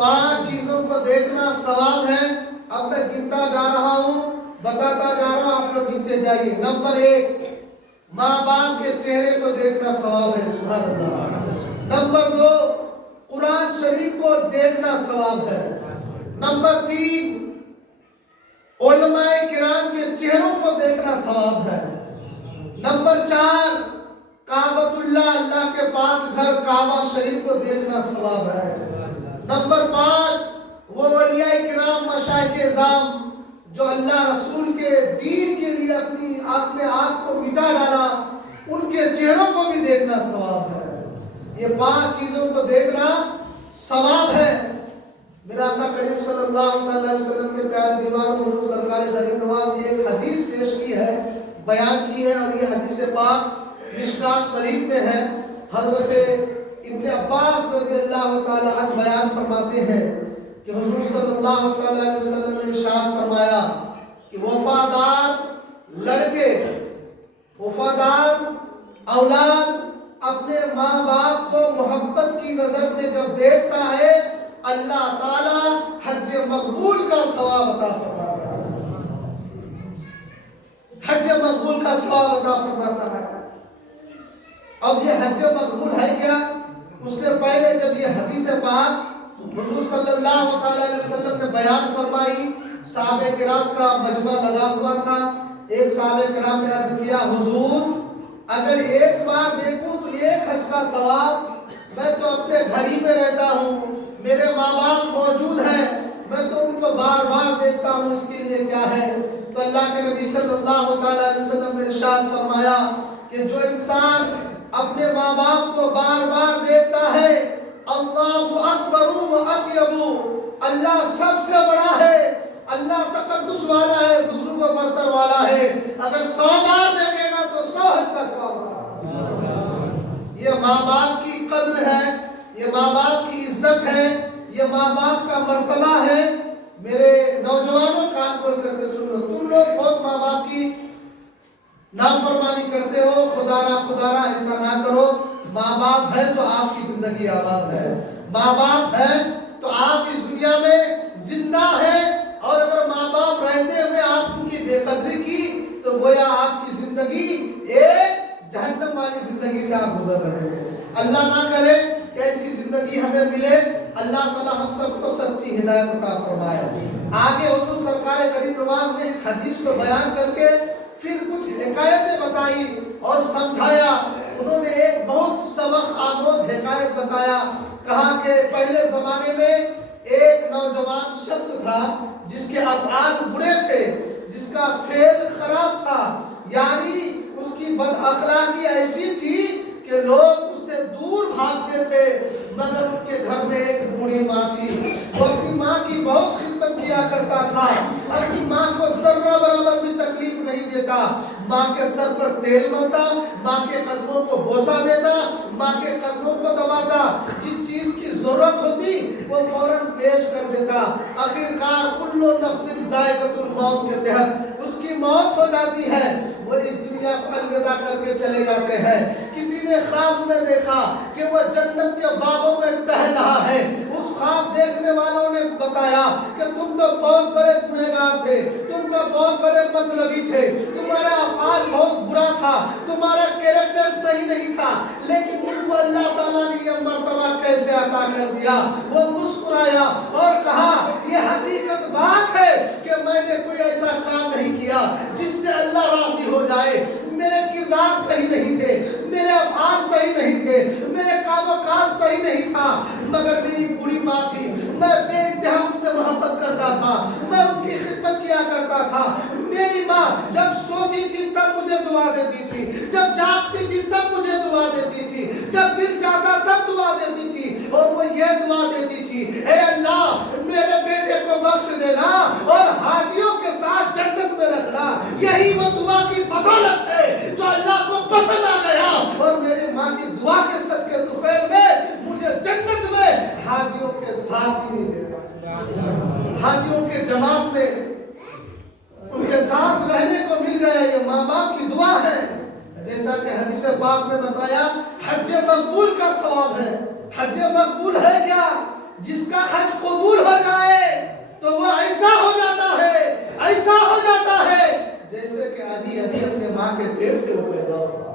5 چیزوں کو دیکھنا ثواب ہے. اب میں گنتا جا رہا ہوں، بتاتا جا رہا ہوں، آپ لوگ گنتے جائیے. نمبر 1، ماں باپ کے چہرے کو دیکھنا ثواب ہے. سبحان اللہ. نمبر 2، قرآن شریف کو دیکھنا ثواب ہے. نمبر 3، علماء کرام کے چہروں کو دیکھنا ثواب ہے. نمبر 4، کعبۃ اللہ، اللہ کے پاک گھر کعبہ شریف کو دیکھنا ثواب ہے. نمبر 5، وہ اولیاء کرام مشائخ اعظام جو اللہ رسول کے دین کے لیے اپنے آپ کو مٹا ڈالا، ان کے چہروں کو بھی دیکھنا ثواب ہے. یہ 5 چیزوں کو دیکھنا ثواب ہے. میرا آقا کریم صلی اللہ علیہ وسلم کے پیارے دیوانوں حضور سرکار غریب نواز نے ایک حدیث پیش کی ہے، بیان کی ہے، اور یہ حدیث پاک مشکات شریف میں ہے. حضرت ابن عباس رضی اللہ تعالی عنہ بیان فرماتے ہیں کہ حضور صلی اللہ تعالی علیہ وسلم نے ارشاد فرمایا کہ وفادار لڑکے، وفادار اولاد اپنے ماں باپ کو محبت کی نظر سے جب دیکھتا ہے، اللہ تعالی حج مقبول کا ثواب عطا فرماتا ہے. حج مقبول کا ثواب عطا فرماتا ہے. اب یہ حج مقبول ہے کیا؟ اس سے پہلے جب یہ حدیث پاک حضور صلی اللہ علیہ وسلم نے بیان فرمائی، صحابہ کرام کا مجمع لگا ہوا تھا. ایک صحابہ کرام نے عرض کیا، حضور اگر ایک بار دیکھوں تو ایک حج کا ثواب، میں تو اپنے گھر ہی میں رہتا ہوں، میرے ماں باپ موجود ہیں، میں تو ان کو بار بار دیکھتا ہوں، اس کے لیے کیا ہے؟ تو اللہ کے نبی صلی اللہ علیہ وسلم نے ارشاد فرمایا کہ جو انسان اپنے ماں باپ کو بار بار دیکھتا ہے، اللہ اکبر و اطیب، اللہ سب سے بڑا ہے، اللہ تقدس والا ہے، بزرگ و برتر والا ہے. اگر 100 بار دیکھے گا تو 100 حج کا ثواب ہوگا. یہ ماں باپ کی قدر ہے، یہ ماں باپ کی عزت ہے، یہ ماں باپ کا مرتبہ ہے. میرے نوجوانوں کان کھول کر کے سن لو، تم لوگ بہت ماں باپ کی نافرمانی کرتے ہو. خدا را ایسا نہ کرو. ماں باپ ہے تو آپ کی زندگی آباد ہے، ماں باپ ہے تو آپ اس دنیا میں زندہ ہیں. اور اگر ماں باپ رہتے ہوئے آپ ان کی بے قدری کی تو گویا آپ کی زندگی ایک جہنم والی زندگی سے آپ گزر رہے ہیں. اللہ نہ کرے کہ ایسی زندگی ہمیں ملے. اللہ تعالی ہم سب کو سچی ہدایت عطا فرمائے. آگے حضور سرکار غریب نواز نے اس حدیث کو بیان کر کے پھر کچھ حکایتیں بتائی اور سمجھایا. انہوں نے ایک بہت سبق آموز حکایت بتایا. کہا کہ پہلے زمانے میں ایک نوجوان شخص تھا جس کے افعال برے تھے، جس کا فعل خراب تھا، یعنی اس کی بد اخلاقی ایسی تھی کہ لوگ اس سے دور بھاگتے تھے. مگر ان کے گھر میں ایک بوڑھی ماں تھی. وہ اپنی ماں کی بہت خدمت کیا کرتا تھا، اپنی ماں کو ذرہ برابر بھی تکلیف نہیں دیتا. ماں کے سر پر تیل ملتا، ماں کے قدموں کو بوسہ دیتا، ماں کے قدموں کو دباتا، جس چیز کی ضرورت ہوتی وہ فوراً پیش کر دیتا. آخرکار کل نفس ذائقۃ الموت کے تحت اس کی موت ہو جاتی ہے. وہ اس دنیا کو الوداع کر کے چلے جاتے ہیں. کسی نے خواب میں دیکھا کہ وہ جنت کے باغوں میں ٹہل رہا ہے. اس خواب دیکھنے والوں نے بتایا کہ تم تو بہت بڑے گنہگار تھے، تم تو بہت بڑے مطلبی تھے، تمہارا افعال بہت برا تھا، تمہارا کیریکٹر صحیح نہیں تھا، لیکن تم کو اللہ تعالیٰ نے یہ مرتبہ کیسے عطا کر دیا؟ وہ مسکرایا اور کہا یہ حقیقت بات ہے کہ میں نے کوئی ایسا کام نہیں کیا جس سے اللہ راضی ہو جائے. میرے کردار صحیح نہیں تھے، میرے افعال صحیح نہیں تھے، میرے کام و کاج صحیح نہیں تھا، مگر میری بوڑھی ماں تھی، میں بے انتہا ان سے محبت کرتا تھا، میں ان کی خدمت کیا کرتا تھا. میری ماں جب سوتی تھی تب مجھے دعا دیتی تھی، جب جاگتی تھی تب مجھے دعا دیتی تھی، جب دل چاہتا تب دعا دیتی تھی، اور وہ یہ دعا دیتی تھی، اے اللہ میرے بیٹے کو بخش دینا اور حاجیوں کے ساتھ جنت میں رکھنا. یہی وہ دعا کی بدولت ہے جو اللہ کو پسند آ گیا، اور میری ماں کی دعا کے صدقے طفیل میں مجھے جنت میں حاجیوں کے ساتھ ہی ملے، حاجیوں کے جماعت میں ان کے ساتھ رہنے کو مل گیا. یہ ماں باپ کی دعا ہے. جیسا کہ حدیث پاک میں بتایا حج مقبول کا ثواب ہے. حج مقبول ہے کیا؟ جس کا حج قبول ہو جائے تو وہ ایسا ہو جاتا ہے جیسے کہ ابھی اپنے ماں کے پیٹ سے وہ پیدا ہوا۔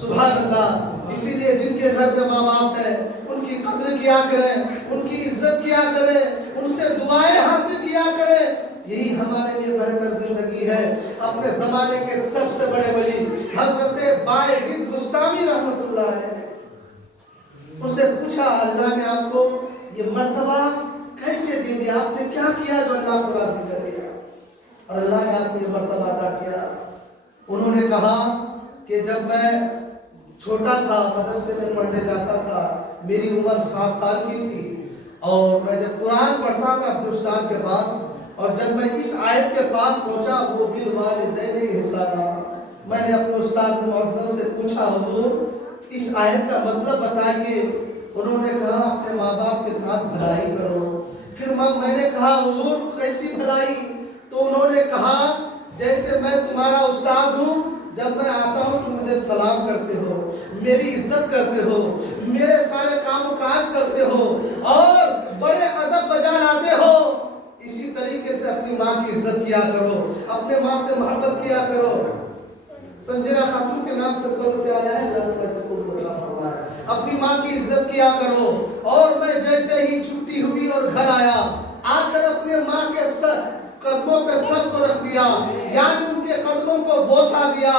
سبحان اللہ۔ اسی لیے جن کے گھر میں ماں باپ ہے ان کی قدر کیا کریں، ان کی عزت کیا کریں، ان سے دعائیں حاصل کیا کریں، یہی ہمارے لیے بہتر زندگی ہے۔ اپنے زمانے کے سب سے بڑے ولی حضرت بایزید بستامی رحمۃ اللہ علیہ، ان سے پوچھا اللہ نے آپ کو یہ مرتبہ کیسے دے دیا، آپ نے کیا کیا جو اللہ کو راضی کر دیا اور اللہ نے آپ کو یہ مرتبہ عطا کیا؟ انہوں نے کہا کہ جب میں چھوٹا تھا، مدرسے میں پڑھنے جاتا تھا، میری عمر 7 سال کی تھی، اور میں جب قرآن پڑھتا تھا اپنے استاد کے بعد، اور جب میں اس آیت کے پاس پہنچا وہ بالوالدین احسانا، میں نے اپنے استاد معظم سے پوچھا حضور اس آیت کا مطلب بتائیے۔ انہوں نے کہا اپنے ماں باپ کے ساتھ بھلائی کرو۔ پھر میں نے کہا حضور کیسی بھلائی؟ تو انہوں نے کہا جیسے میں تمہارا استاد ہوں، جب میں آتا ہوں تو مجھے سلام کرتے ہو، میری عزت کرتے ہو، میرے سارے کام و کاج کرتے ہو اور بڑے ادب بجا لاتے ہو۔ اسی طریقے سے اپنی ماں کی عزت کیا کرو، اپنے ماں سے محبت کیا کرو۔ سنجیدہ خاتون کے نام سے 100 روپیہ آیا ہے، اللہ تعالیٰ سے قبول فرمائے۔ اپنی ماں کی عزت کیا کرو۔ اور میں جیسے ہی چھٹی ہوئی اور گھر آیا، آ کر اپنے ماں کے قدموں پہ سر کو رکھ دیا، یعنی ان کے قدموں کو بوسا دیا،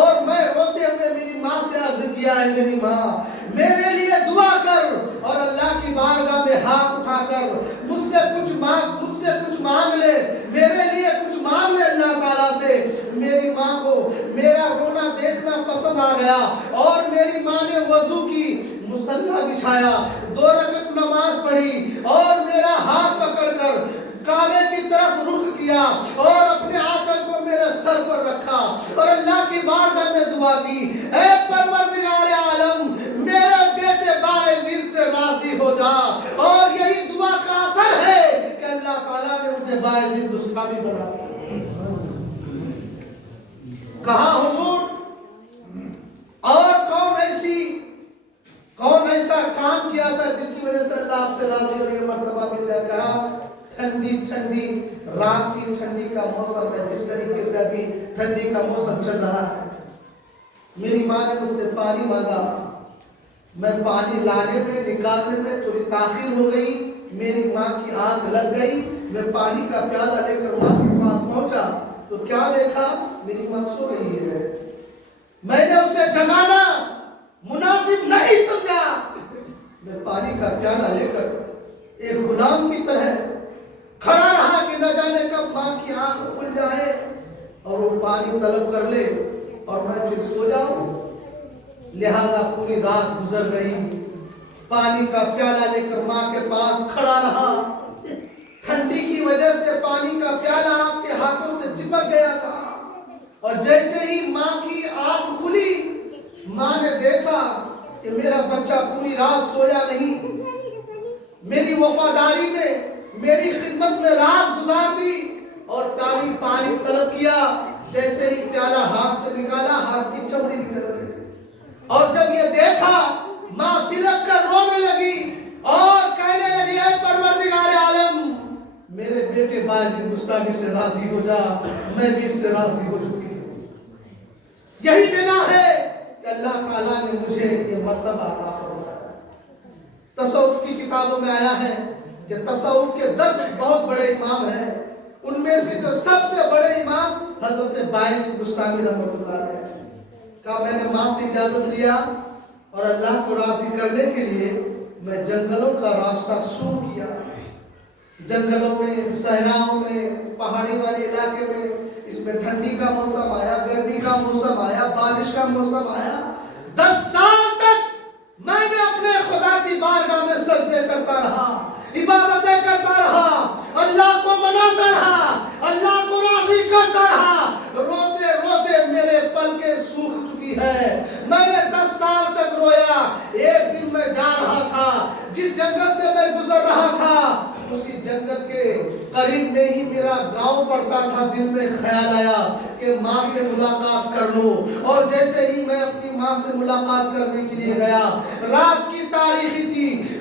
اور میں روتے ہوئے میری ماں سے عرض کیا ہے میری ماں میرے لیے دعا کر، اور اللہ کی بارگاہ میں ہاتھ اٹھا کر مجھ سے کچھ مانگ لے، میرے لیے کچھ مانگ لے اللہ تعالیٰ سے۔ میری ماں کو میرا رونا دیکھنا پسند آ گیا، اور میری ماں نے وضو کی، مصلی بچھایا، 2 رکعت نماز پڑھی، اور میرا ہاتھ پکڑ کر کعبے کی طرف رخ کیا، اور اپنے آنچل کو میرے سر پر رکھا، اور اللہ کی بارگاہ میں دعا کی، اے پروردگار عالم میرے بیٹے بایزید سے راضی ہو جا۔ اور یہی دعا کا اثر ہے کہ اللہ تعالیٰ نے مجھے بایزید بستامی بنا دیا۔ کہا حضور اور کون ایسا کام کیا تھا جس کی وجہ سے اللہ آپ سے راضی اور یہ مرتبہ مل گیا؟ کہا ٹھنڈی رات کی ٹھنڈی کا موسم ہے، جس طریقے سے ابھی ٹھنڈی کا موسم چل رہا ہے۔ میری ماں نے مجھ سے پانی مانگا، میں پانی لانے میں نکالنے میں تھوڑی تاخیر ہو گئی، میری ماں کی آنکھ لگ گئی، میں پانی کا پیالہ لے کر ماں کے پاس پہنچا تو کیا دیکھا؟ میری ماں سو رہی ہے۔ میں نے اسے جگانا مناسب نہیں سمجھا، میں پانی کا پیالہ لے کر ایک غلام کی طرح کھڑا رہا کہ نہ جانے کب ماں کی آنکھ کھل جائے اور وہ پانی طلب کر لے اور میں پھر سو جاؤں۔ لہذا پوری رات گزر گئی، پانی کا پیالہ لے کر ماں کے پاس کھڑا رہا، ٹھنڈی کی وجہ سے پانی کا پیالہ آپ کے ہاتھوں سے چپک گیا تھا، اور جیسے ہی ماں کی آنکھ کھلی، ماں نے دیکھا کہ میرا بچہ پوری رات سویا نہیں، میری وفاداری میں میری خدمت میں رات گزار دی، اور پانی طلب کیا، جیسے ہی پیالہ ہاتھ سے نکالا ہاتھ کی چمڑی نکل گئی، اور جب یہ دیکھا ماں بلک کر رونے لگی اور کہنے لگی اے پروردگار عالم میرے بیٹے بایزید بستامی سے راضی ہو جا، میں بھی اس سے راضی ہو چکی ہوں۔ یہی بنا ہے کہ اللہ تعالیٰ نے مجھے یہ مرتبہ عطا فرمایا۔ تصوف کی کتابوں میں آیا ہے کہ تصوف کے 10 بہت بڑے امام ہیں، ان میں سے جو سب سے بڑے امام حضرت بایزید بستامی رحمۃ اللہ علیہ۔ کہا میں نے ماں سے اجازت لیا اور اللہ کو راضی کرنے کے لیے میں جنگلوں کا راستہ شروع کیا، جنگلوں میں، صحراؤں میں، پہاڑی والے علاقے میں، اس میں ٹھنڈی کا موسم آیا، گرمی کا موسم آیا، بارش کا موسم آیا، 10 سال تک میں نے اپنے خدا کی بارگاہ میں سجدے کرتا رہا، عبادتیں کرتا رہا، اللہ کو مناتا رہا، اللہ کو راضی کرتا رہا، روتے روتے میرے پلکیں سوکھ چکی ہے۔ میں نے 10 سال تک رویا۔ ایک دن میں جا رہا تھا، جس جنگل سے میں گزر رہا تھا اسی جنگل کے قریب میں ہی میرا گاؤں پڑتا تھا، دل میں خیال آیا کہ ماں سے ملاقات کر لوں، اور جیسے ہی میں اپنی ماں سے ملاقات کرنے کے لیے گیا، رات کی تاریخی تھی،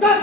10